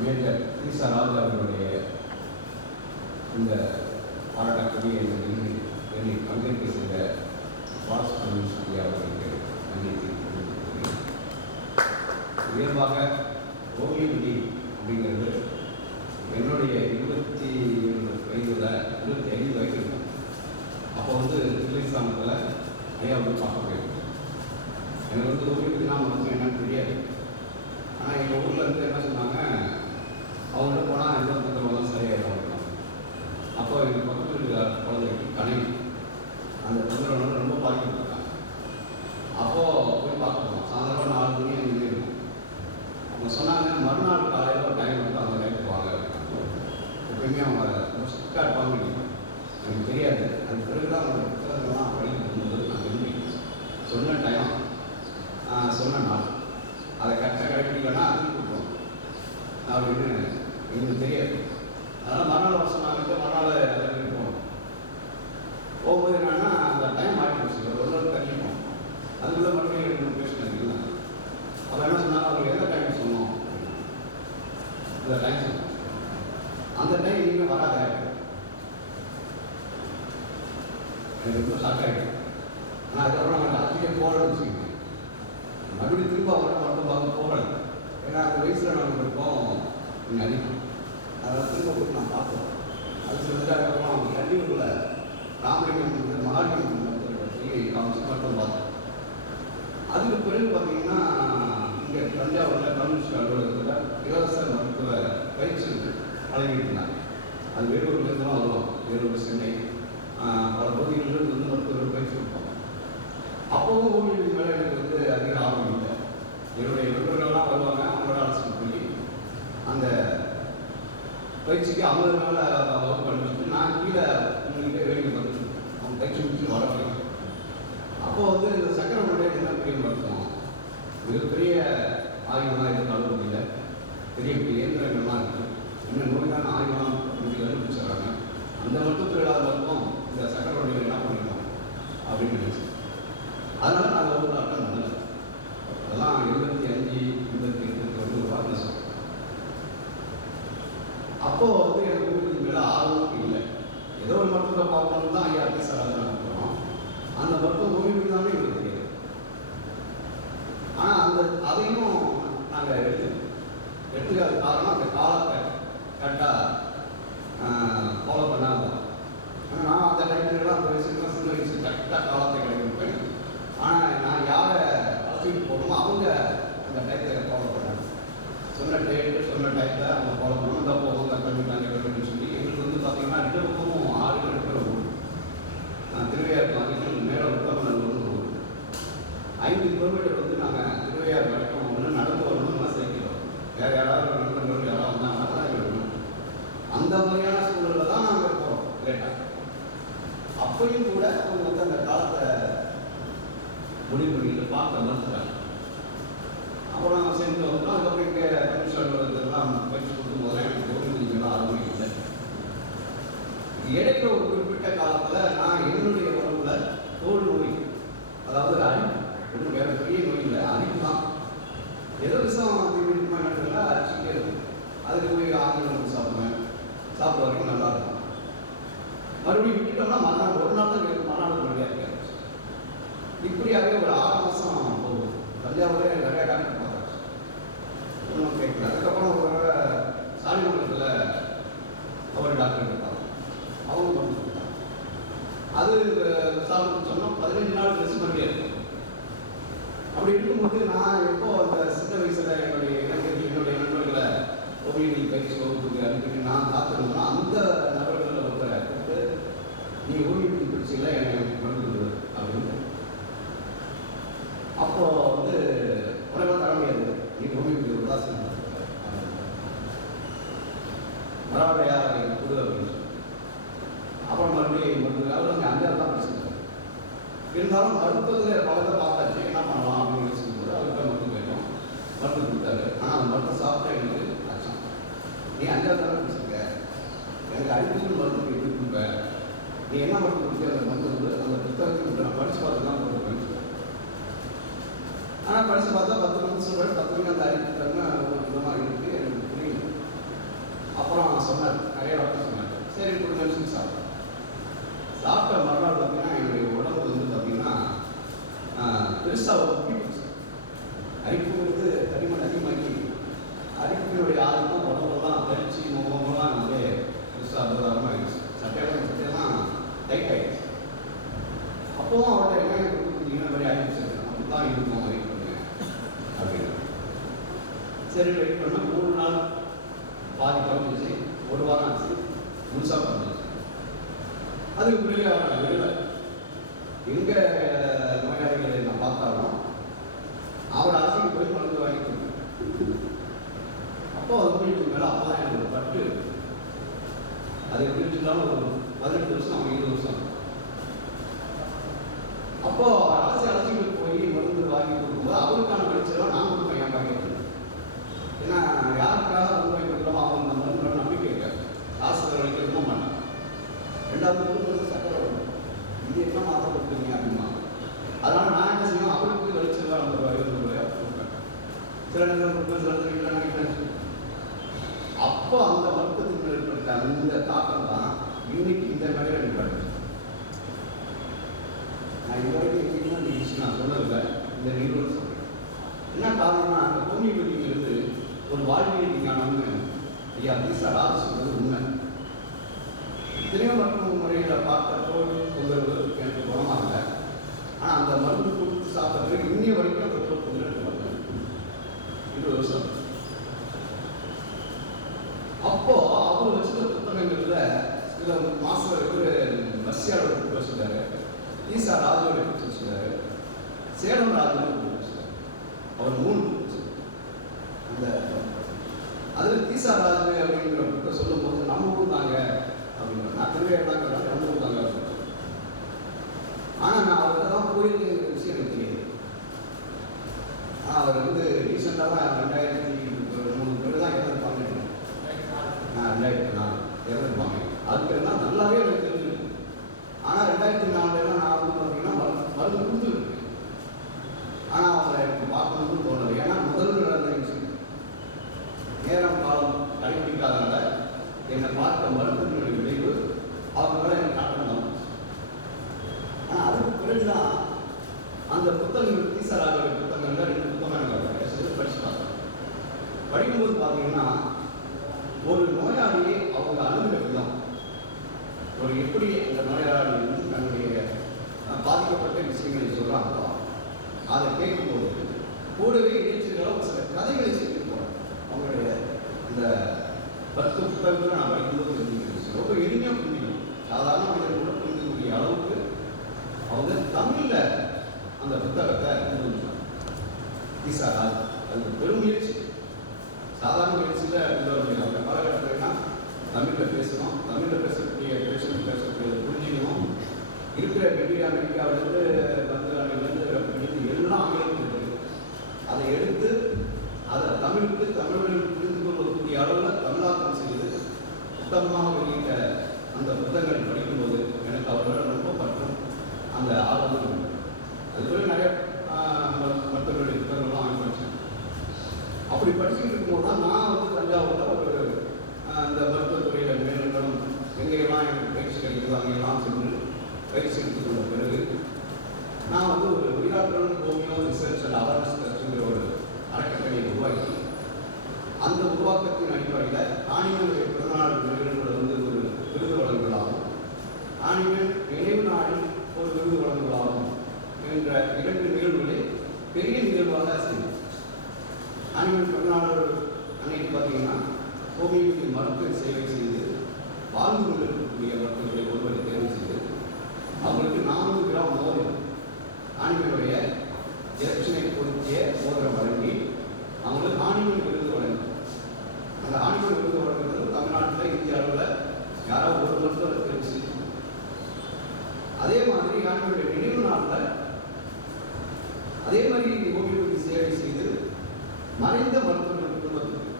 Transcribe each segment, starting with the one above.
Major ஈசா ராஜ் அவர்களுடைய இந்த பாராட்டக்கூடிய இந்த நிகழ்ச்சி என்னை பங்கேற்க செய்த வாஸ் கம்யூனிஸ்ட் அவர்களுக்கு நன்றி தெரிவித்துக் இயல்பாக ஓவியபதி அப்படிங்கிறது என்னுடைய இருபத்தி வயதில் இருபத்தி ஐந்து வயது இருக்கும் அப்போ வந்து தில்லைஸ்தானத்தில் ஐயா வந்து பார்க்க போயிருக்கேன் எனக்கு வந்து நான் மனசு என்னன்னு தெரியாது. ஆனால் எங்கள் ஊரில் இருந்து என்ன சொன்னாங்க அவங்க போனால் எந்த புத்தகம் சரியாக இருக்கும் அப்போ எங்கள் பக்கத்தில் இருக்கிற குழந்தைக்கு கணை அந்த தொந்தரவு ரொம்ப பாதிக்கும் அப்போது போய் பார்க்க போனோம் சாயந்தரம் நாலு மணி அஞ்சு மணி இருக்கும் அவங்க சொன்னாங்க மறுநாள் காலையில் ஒரு டைம் வந்து அந்த டைத்துக்கு வாங்க அப்படின்னாங்க. எப்பயுமே அவங்க ரொம்ப ஸ்ட்ரிக்டாக இருப்பாங்க எனக்கு தெரியாது அது பிறகு தான் அவங்க புத்தகங்கள்லாம் படிக்க போகும்போது நான் விரும்பி சொன்ன டைம் சொன்ன நாள் அதை கரெக்டாக கடைபிடிக்கலன்னா அதுக்கு கொடுப்போம் அப்படின்னு எங்களுக்கு தெரியாது அதனால் மறுநாள் வர சொன்னாங்க மறுநாள் அதில் இருப்போம் போகும்போது என்னன்னா அந்த டைம் ஆகி போச்சு ஒரு நாள் தள்ளிப்போம் அதுக்குள்ளே மட்டும் எனக்கு பேசினது இல்லை அப்போ என்ன சொன்னாங்க அவங்க எந்த டைம் சொன்னோம் இந்த டைம் சொன்னோம் அந்த டைம் இனிமேல் வராத எனக்கு ரொம்ப ஷாக் ஆகிடும் ஆனால் அதுக்கப்புறம் நாங்கள் அதிக போகலன்னு வச்சுக்கோங்க மறுபடியும் திரும்ப அவரை மட்டும் பார்க்க போகிறேன் ஏன்னா அந்த வயசில் நமக்கு இருப்போம் கொஞ்சம் அதிகம் அதெல்லாம் திரும்ப போய் நான் பார்த்தோம் அது செஞ்சதுக்கப்புறம் அவங்க கல்லூரியில் ராமலிங்கம் மகாலிங்கம் சொல்லி காமிச்சு மட்டும் பார்த்தோம் அதுக்கு பிறகு பார்த்தீங்கன்னா இங்கே தஞ்சாவூரில் கம்யூனிஸ்ட் அலுவலகத்தில் இலவச மருத்துவ பயிற்சி வழங்கிட்டு இருந்தாங்க. அது வேலூர்லேருந்து தான் வருவோம் வேலூர் சென்னை. பல பகுதிகளில் வந்து மருத்துவர்கள் பயிற்சி கொடுப்பாங்க. அப்போவும் ஓவியம் மேலே எனக்கு வந்து அதிக ஆர்வம் இல்லை. என்னுடைய நண்பர்கள்லாம் வருவாங்க அவங்களோட ஆலோசனை பண்ணி அந்த பயிற்சிக்கு அவங்க நாள் வகுப்பு பண்ணிட்டு நான் கீழே உங்ககிட்ட வேலைக்கு வந்துட்டு அவங்க பயிற்சி முடிச்சு வர வரைக்கும் அப்போ வந்து இந்த சக்கரை முன்னாடி என்ன பெரிய மருத்துவம் மிகப்பெரிய ஆயுதமாக எதுவும் கலந்து முடியல பெரிய பெரிய இயந்திரங்கள்லாம் இருக்குது இன்னும் நோய்க்கான ஆயுதம் இன்னைக்கு சொல்கிறாங்க அந்த மருத்துவத்தில் இல்லாத மருத்துவம் இந்த சக்கரை என்ன பண்ணிட்டோம் அப்படின்னு நினைச்சு அதனால நான் ஒரு அட்டன் பண்ணல அதெல்லாம் எழுபத்தி அஞ்சு எண்பத்தி எட்டு வந்து ஒரு வாரம் அப்போது வந்து எனக்கு ஊருக்கு மேலே ஆர்வம் இல்லை. ஏதோ ஒரு மருத்துவத்தை பார்க்கணும் தான் ஐயா அத்தி சார் அனுப்புகிறோம் அந்த மருத்துவம் ஓய்வு தானே எங்களுக்கு தெரியாது. ஆனால் அந்த அதையும் நாங்கள் எடுத்து எடுத்துக்காத காரணம் அந்த காலத்தை கரெக்டாக ஃபாலோ பண்ணாமல் ஆனால் நான் அந்த டைம்லாம் அந்த வயசுலாம் சின்ன வயசு கரெக்டாக காலத்தை கிடைக்கிறேன் ஆனால் நான் யாரை அழைச்சிட்டு போகணுமோ அவங்க அந்த டயத்தை ஃபாலோ பண்ணாங்க சொன்ன டேட்டு சொன்ன டயத்தை அவங்க ஃபாலோ பண்ணணும் இந்த போகும் இந்த கல்விட்டாங்க கல்வின்னு சொல்லி எங்களுக்கு வந்து பார்த்தீங்கன்னா ரெண்டு பக்கமும் ஆறு கிலோமீட்டர் ஊர் திருவையாறு மாதிரி மேலே உத்தமநல்லூர்னு ஒரு ஊர் ஐந்து கிலோமீட்டர் வந்து நாங்கள் திருவையாறு வரைக்கும் ஒன்று நடந்து வரணும்னா சைக்கிள் வேறு யாராவது நண்பர்கள் யாராவது வந்தாங்கன்னா தான் வரணும் அந்த மாதிரியான சூழலில் தான் நாங்கள் போகிறோம் லேட்டாக அப்படியும் கூட அவங்க வந்து அந்த காலத்தை முடிவு பண்ணிட்டு பார்க்க மறுத்துட்டாங்க அப்புறம் நான் சேர்ந்து வந்தோம் அதுக்கப்புறம் இங்கே கமிஷன் அலுவலகத்திலாம் பயிற்சி கொடுக்கும் போது எனக்கு ஓய்வூதியெல்லாம் ஆர்வம் இல்லை இடையில ஒரு குறிப்பிட்ட காலத்தில் நான் என்னுடைய உடம்புல தோல் நோய் அதாவது அரிப்பு ஒன்றும் வேற பெரிய நோய் இல்லை அரிப்பு தான் ஏதோ விஷம் அதிகமாக என்னன்றதுல அரிச்சிட்டே இருக்கும் அதுக்கு போய் ஆங்கிலம் சாப்பிடுவேன் சாப்பிட வரைக்கும் நல்லா இருக்கும் மறுபடியும் விட்டுட்டோம்னா மறுநாள் ஒரு நாள் தான் இருக்கு மறுநாள் மறுபடியும் இருக்காது இப்படியாகவே ஒரு ஆறு மாதம் போகும் தஞ்சாவூரே நிறைய டாக்டர் பார்த்தாச்சு ஒன்றும் கேட்கல அதுக்கப்புறம் ஒரு தடவை சாலிமங்கலத்தில் அவர் டாக்டர் இருப்பாங்க அவங்க மருந்து கொடுத்தாங்க அது சாப்பிட்டு சொன்னால் பதினஞ்சு நாள் கழிச்சு மறுபடியும் இருக்கும் அப்படி இருக்கும்போது நான் எப்போ அந்த சின்ன வயசுல என்னுடைய இளைஞர்கள் என்னுடைய நண்பர்களை ஓவியடி பயிற்சி வகுப்புக்கு அனுப்பிட்டு நான் காத்திருந்தோம்னா அந்த நபர்களில் ஒருத்தரை கூப்பிட்டு நீ ஓவியடி பயிற்சியில் என்னை மருந்து கொடு அப்படின்னு அப்போ வந்து உனக்கு தர முடியாது நீ தான் உதாசனம் மராவையா எனக்கு புது அப்படின்னு அப்புறம் மறுபடியும் மருந்து அவர் வந்து அங்கே தான் பேசுகிறார் இருந்தாலும் மருத்துவத்தில் பலத்தை பார்த்தாச்சு என்ன பண்ணலாம் அப்படின்னு யோசிக்கும்போது அவர்கிட்ட மருந்து வேணும் மருந்து கொடுத்தாரு ஆனால் அந்த மருந்தை சாப்பிட்டா எனக்கு அச்சம் நீ அஞ்சாறு தானே பிடிச்சிருக்க எனக்கு அடிப்புக்கு மருந்து எப்படி நீ என்ன மருந்து கொடுத்து அந்த மருந்து வந்து அந்த புத்தகத்தை நான் படித்து பார்த்து தான் கொடுப்பேன் ஆனால் படித்து பார்த்தா பத்து மந்த் சொல்கிறேன் பத்து மணி அந்த அடிப்பு தருணம் ஒரு விதமாக இருக்குது எனக்கு புரியல சரி வெயிட் பண்ண மூணு நாள் பாதி குறைஞ்சிச்சு ஒரு வாரம் ஆச்சு முழுசாக குறைஞ்சிச்சு அதுக்கு பிள்ளைங்க அவர் விடலை எங்கே நோயாளிகளை நான் பார்த்தாலும் அவர் அரசுக்கு போய் மருந்து வாங்கி அப்போ அது உங்களுக்கு மேலே அப்போ தான் எனக்கு பட்டு. அது எப்படி சொன்னாலும் ஒரு பதினெட்டு வருஷம் அவங்க இருபது வருஷம். அப்போ அரசு அரசுகளுக்கு போய் மருந்து வாங்கி கொடுக்கும்போது அவருக்கான வெளிச்செல்லாம் நாம் கொடுப்பேன் என் பாக்கெட்டு ஏன்னா யாருக்காக மருந்து வாங்கி கொடுக்குறோமோ அவங்க அந்த மருந்து நம்பிக்கை இருக்காது காசு செலவழிக்க விரும்ப மாட்டாங்க ரெண்டாவது கொடுக்குறது சக்கரை வரும். இது என்ன மாதம் கொடுக்குறீங்க அப்படின்னா அதனால நான் என்ன செய்வேன் அவருக்கு வெளிச்செல்லாம் அந்த இருபது ரூபாய் கொடுப்பேன் சில நேரம் கொடுப்பேன் அப்போ அந்த மருத்துவத்தில் ஏற்பட்ட அந்த தாக்கம் தான் இன்னைக்கு இந்த மாதிரி எனக்கு நான் இது வரைக்கும் எப்படின்னா விஷயம் நான் சொன்னதில்லை இந்த நிகழ்வு சொல்கிறேன் என்ன காரணம்னா அந்த ஹோமியோபதிங்கிறது ஒரு வாழ்வியல் விஞ்ஞானம்னு ஐயா தீசா சொல்றது உண்மை. இத்தனையோ மருத்துவ முறையில் பார்த்த தோல் தொந்தரவு எனக்கு குணமாகல. ஆனால் அந்த மருந்து கொடுத்து சாப்பிட்றதுக்கு இன்னி வரைக்கும் அந்த தோல் தொந்தரவு வரல இருபது வருஷம் அப்போ அவர் வச்சிருந்த புத்தகங்கள்ல சில மாசம் இவர் ரஷ்யாவோட புக் வச்சிருந்தாரு ஈசா ராஜோட புக் வச்சிருந்தாரு சேலம் ராஜோட புக் வச்சிருந்தாரு அவர் மூணு அந்த அதில் ஈசா ராஜு அப்படிங்கிற புக்கை சொல்லும்போது நம்ம தாங்க அப்படிங்கிற நான் திருவையாண்டாங்க நம்ம ஊர் தாங்க நான் அவர்கிட்ட தான் போயிருக்கேங்கிற விஷயம் எனக்கு தெரியாது. ஆனால் அவர் வந்து ரீசெண்டாக தான் ரெண்டாயிரத்தி மூணு பேர் தான் இறந்துருப்பாங்க நான் ரெண்டாயிரத்தி நாலு இறந்துருப்பாங்க அதுக்கு எல்லாம் நல்லாவே எனக்கு தெரிஞ்சிருக்கு ஆனால் ரெண்டாயிரத்தி நாலுலாம் நான் வந்து பார்த்தீங்கன்னா மருந்து மருந்து கொடுத்துருக்கேன் ஆனால் அவங்களை எனக்கு பார்க்கணும்னு தோணலை ஏன்னா முதல் நடந்த விஷயம் நேரம் காலம் கடைபிடிக்காதனால என்னை பார்த்த மருத்துவர்களுடைய விளைவு அவங்க மேலே எனக்கு காட்டணும் ஆனால் அதுக்கு பிறகுதான் அந்த புத்தகங்கள் தீசராக புத்தகங்கள் ரெண்டு புத்தகம் எனக்கு சொல்லி படிச்சு பார்த்தேன் படிக்கும்போது பார்த்தீங்கன்னா ஒரு நோயாளியை அவங்க அணுகிற விதம் ஒரு எப்படி அந்த நோயாளி வந்து தன்னுடைய அஹ், பாதிக்கப்பட்ட விஷயங்களை சொல்கிறாங்களோ அதை கேட்கும்போது கூடவே இணைச்சிருக்கிற ஒரு சில கதைகளை சொல்லிட்டு போகிறாங்க அவங்களுடைய இந்த பத்து புத்தகங்களை நான் படிக்கும்போது தெரிஞ்சுக்கிறேன் ரொம்ப எளிமையாக புரிஞ்சுக்கணும் சாதாரண மனிதர் கூட புரிஞ்சுக்கக்கூடிய அளவுக்கு அவங்க தமிழில் அந்த புத்தகத்தை கொண்டு வந்தாங்க ஈசா ராஜ் அது பெரும் முயற்சி சாதாரண முயற்சியில் கொண்டு வர முடியும் அந்த காலகட்டத்தில்னா தமிழில் பேசணும் தமிழில் பேசக்கூடிய பேசணும் பேசக்கூடிய புரிஞ்சுக்கணும் இருக்கிற டெல்லி அமெரிக்காவிலேருந்து பங்களாதேஷ்லேருந்து இருந்து எல்லாம் ஆங்கிலத்தில் இருக்கு அதை எடுத்து அதை தமிழுக்கு தமிழர்கள் புரிந்து கொள்ளக்கூடிய அளவில் தமிழாக்கம் செய்து சுத்தமாக வெளியிட்ட அந்த புத்தகங்கள் படிக்கும்போது எனக்கு அவரோட ரொம்ப பற்றும் அந்த ஆர்வம் உண்டு. அதுபோல நிறைய ஆஹ், மருத்துவ- மருத்துவர்களுடைய புத்தகங்கள்லாம் வாங்கி படித்தேன் அப்படி படிச்சுட்டு இருக்கும்போது தான் நான் வந்து தஞ்சாவூரில் ஒரு ஆஹ், இந்த மருத்துவத்துறையில் மேலும் எங்கெல்லாம் எனக்கு பயிற்சி கிடைக்குதோ அங்கெல்லாம் சென்று பயிற்சி எடுத்துக்கொண்ட பிறகு நான் department homeo research and awareness ட்ரஸ்ட்டுங்கிற ஒரு அறக்கட்டளையை உருவாக்கி அந்த உருவாக்கத்தின் அடிப்படையில் ஆணிகளுடைய பிறந்தநாள் நிகழ்வுகளை வந்து ஒரு விருது வழங்குவதாகும். ஆணிகள் நினைவு நாளில் ஒரு விருது வழங்குவதாகும் என்ற இரண்டு நிகழ்வுகளை பெரிய நிகழ்வாக செய்யும். ஆணிகள் பிறந்தநாள் அன்னைக்கு பார்த்தீங்கன்னா ஹோமியோபதி மருத்துவ சேவை செய்து வாழ்ந்து கொண்டிருக்கக்கூடிய மருத்துவர்களை ஒருவரை தேர்வு செய்து அவங்களுக்கு நானூறு கிராம் மோதிரம் ஆணிகளுடைய எலெக்ஷனை பொருத்திய மோதிரம் வழங்கி அவங்களுக்கு ஆணிகள் விருது வழங்கி. அந்த ஆணிகள் விருது வழங்குறது தமிழ்நாட்டில் இந்திய அளவில் யாராவது ஒரு மருத்துவர் தெரிஞ்சு அதே மாதிரி ஆண்களுடைய நினைவு நாளில் அதே மாதிரி ஹோமியோபதி சேவை செய்து மறைந்த மருத்துவர்கள் குடும்பத்துக்கு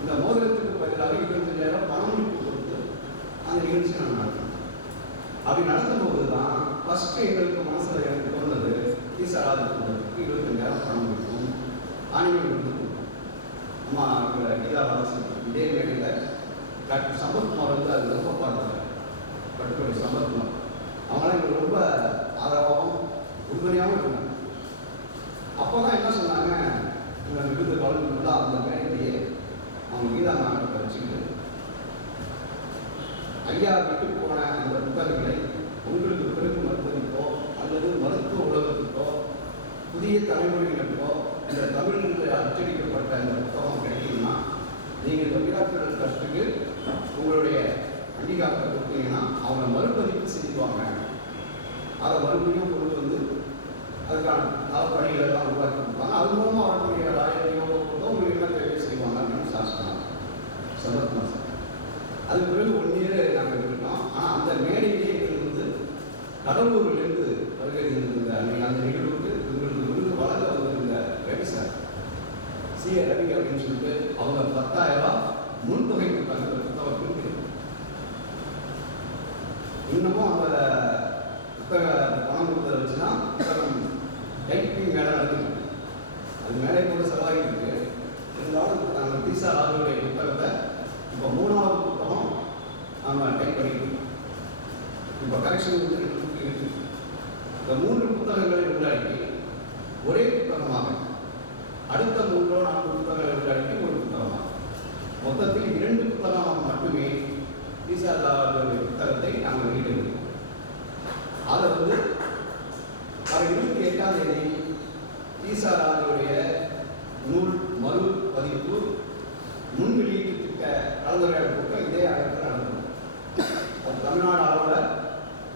இந்த மோதிரத்துக்கு பதிலாக இருபத்தஞ்சாயிரம் பணமளிப்பு கொடுத்து அந்த நிகழ்ச்சி நான் நடத்தினேன் அப்படி போது தான் ஃபஸ்ட்டு எங்களுக்கு மனசில் எனக்கு தோணுது ஈசாராத இருபத்தி நேரம் பணம் கொடுக்கும் ஆணிகள் வந்து அம்மா இவங்க கீதா வாசி இதே மேடையில் டாக்டர் சம்பத்குமார் வந்து அது ரொம்ப பார்த்தாங்க கட்டுப்படி சம்பத்குமார் அவங்களாம் எங்களுக்கு ரொம்ப ஆதரவாகவும் உறுதுணையாகவும் இருந்தாங்க. அப்போ தான் என்ன சொன்னாங்க இவங்க விருது வழங்கும்போது அந்த மேடையிலேயே அவங்க கீதா நாடகத்தை வச்சுக்கிட்டு ஐயா விட்டு போன அந்த புத்தகங்களை உங்களுக்கு பிறகு அல்லது மருத்துவ உலகத்துக்கோ புதிய தலைமுறையினருக்கோ இந்த தமிழில் அச்சடிக்கப்பட்ட இந்த உயிராற்றல் ட்ரஸ்ட்டுக்கு உங்களுடைய அங்கீகாரத்தை கொடுத்தீங்கன்னா அவங்க மறுபதிப்பு செஞ்சுக்குவாங்க. அதை மறுபடியும் கொண்டு வந்து அதுக்கான பணிகளை எல்லாம் உருவாக்கி கொடுப்பாங்க. அது மூலமாக அவர்களுடைய ராயத்தையோ உங்களுக்கு என்ன தேவை செய்வாங்க அப்படின்னு சாஸ்திரம் சந்தர்ப்பம் சார் அது பிறகு ஒன் இயர் நாங்கள் இருக்கோம் ஆனால் அந்த மேடையிலே எங்களுக்கு வந்து கடலூர்லேருந்து வருகை இருந்த அந்த நிகழ்வுக்கு விருது வழங்க வந்திருந்த ரவி ரவி அப்படின்னு சொல்லிட்டு அவங்க பத்தாயிரம் ரூபாய் முன்தொகை கொடுத்தாங்க அந்த இன்னமும் அந்த புத்தக பணம் வச்சுன்னா புத்தகம் டைப்பிங் அது மேலே கூட செலவாகி இருக்கு இருந்தாலும் நாங்கள் தீசா ராஜுடைய புத்தகத்தை இப்போ மூணாவது புத்தகம் நம்ம டைப் பண்ணிக்கிறோம் இப்போ கரெக்ஷன் இருக்கு. இந்த மூன்று புத்தகங்களை உள்ளடக்கி ஒரே புத்தகமாக அடுத்த மூன்றோ நான்கு புத்தகங்களை உள்ளடக்கி ஒரு புத்தகமாக. மொத்தத்தில் இரண்டு புத்தகமாக மட்டுமே ஈசா ராஜுடைய புத்தகத்தை நாங்கள் வெளியிடுகிறோம். அதை வந்து அவர் இருபத்தி எட்டாம் தேதி ஈசா நூல் மறு பதிப்பு முன் வெளியீட்டு திட்ட கலந்துரையாடல் கூட்டம் இதே ஆயிரத்தில் நடக்கும் அது தமிழ்நாடு அளவில்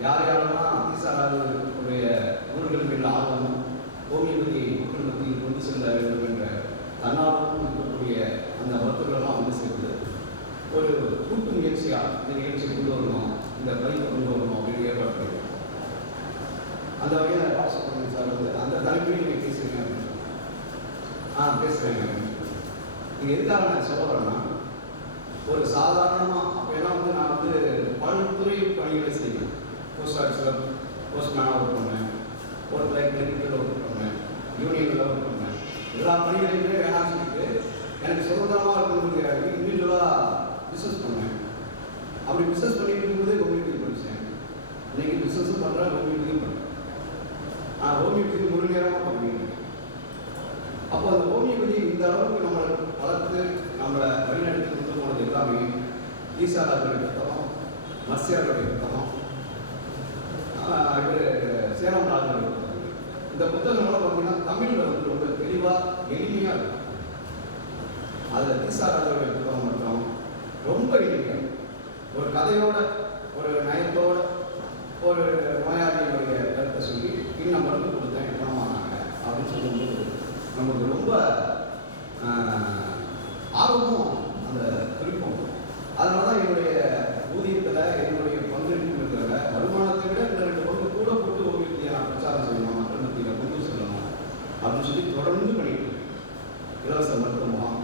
யார் யாரெல்லாம் ஈசா ராஜுடைய நூல்கள் மேல் ஆர்வம் ஹோமியோபதி மக்கள் மத்தியில் கொண்டு செல்ல வேண்டும் என்ற தன்னார்வம் இருக்கக்கூடிய அந்த மருத்துவர்களெல்லாம் வந்து சேர்ந்து ஒரு கூட்டு முயற்சியாக இந்த நிகழ்ச்சி கொண்டு வரணும்? இந்த பதிப்பை கொண்டு வரணும்? அப்படின்னு ஏற்பாடு பண்ணியிருக்கோம் அந்த வகையில் வாட்ஸ்அப் சார் வந்து அந்த தலைப்பையும் நீங்கள் பேசுகிறீங்க அப்படின்னு ஆ பேசுகிறேங்க நீங்கள் எதுக்காக நான் சொல்ல வரேன்னா ஒரு சாதாரணமாக அப்போ எல்லாம் வந்து நான் வந்து பல்துறை பணிகளை செய்வேன். போஸ்ட் ஆஃபீஸில் போஸ்ட்மேனாக ஒர்க் பண்ணேன் ஒரு லைக் மெடிக்கல் ஒர்க் பண்ணேன் யூனியனில் ஒர்க் பண்ணேன் எல்லா பணிகளையுமே வேணாம்னு சொல்லிட்டு எனக்கு சுதந்திரமாக இருக்கணுங்கிறதுக்காக இண்டிவிஜுவலாக பிஸ்னஸ் பண்ணேன் அப்படி பிஸ்னஸ் பண்ணிட்டு இருக்கும்போதே ஹோமியோபதி படித்தேன் இன்னைக்கு பிஸ்னஸும் பண்ணுறேன் ஹோமியோபதியும் பண்ணுறேன் நான் ஹோமியோபதி முழு நேரமாக பண்ணிட்டு அப்போ அந்த ஹோமியோபதி இந்த அளவுக்கு நம்மளை வளர்த்து நம்மளை வழிநடத்தி கொண்டு போனது எல்லாமே ஈசாராஜுடைய புத்தகம் மசியாருடைய புத்தகம் இவர் சேலம் ராஜனுடைய புத்தகம். இந்த புத்தகங்கள்லாம் பார்த்தீங்கன்னா தமிழில் வந்து ரொம்ப தெளிவாக எளிமையாக இருக்கும். அதில் ஈசாராஜுடைய ரொம்ப இனிமையாக ஒரு கதையோட ஒரு நயத்தோட ஒரு நோயாளியினுடைய கருத்தை சொல்லி இன்னும் மருந்து கொடுத்தேன் குணமானாங்க அப்படின்னு சொல்லும்போது நமக்கு ரொம்ப ஆர்வமும் அந்த திருப்பம் அதனால தான் என்னுடைய ஊதியத்தில் என்னுடைய பங்களிப்பு இருக்கிறத வருமானத்தை விட இந்த ரெண்டு பங்கு கூட போட்டு ஓவியத்தை நான் பிரச்சாரம் செய்யணும் மக்கள் மத்தியில் கொண்டு செல்லணும் அப்படின்னு சொல்லி தொடர்ந்து பண்ணிட்டு இருக்கேன். இலவச மருத்துவ முகாம்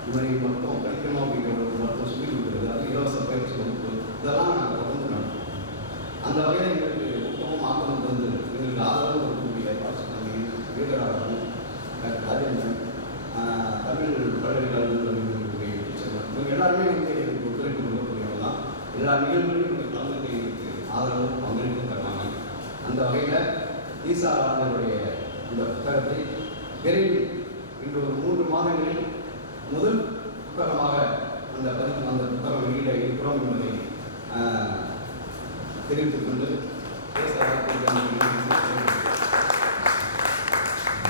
இது மாதிரி மருத்துவம் படிக்கணும் அப்படிங்கிற ஒரு மருத்துவம் சொல்லி கொடுக்குறது அது இலவச பயிற்சி வகுப்பு இதெல்லாம் நான் தொடர்ந்து நடத்தும் அந்த வகையில் எங்களுக்கு ஊக்கமும் ஆக்கமும் தந்து எங்களுக்கு ஆதரவு கொடுக்கக்கூடிய பாசனி வீரராகவும் ராஜேந்திரன் ஆஹ், தமிழ் பல்கலைக்கழகத்தில் டீச்சர் இவங்க எல்லாருமே வந்து எனக்கு ஒத்துழைப்பு கொடுக்கக்கூடியவங்க தான். எல்லா நிகழ்வுகளிலும் எங்களுக்கு கலந்துக்கு எங்களுக்கு ஆதரவு பங்களிப்பு தருவாங்க. அந்த வகையில் ஈசா ராஜனுடைய அந்த புத்தகத்தை விரைவில் இன்று ஒரு மூன்று மாதங்களில் முதல் புத்தகமாக அந்த பதிப்பு அந்த புத்தகம் வெளியிட இருக்கிறோம் என்பதை தெரிவித்துக் கொண்டு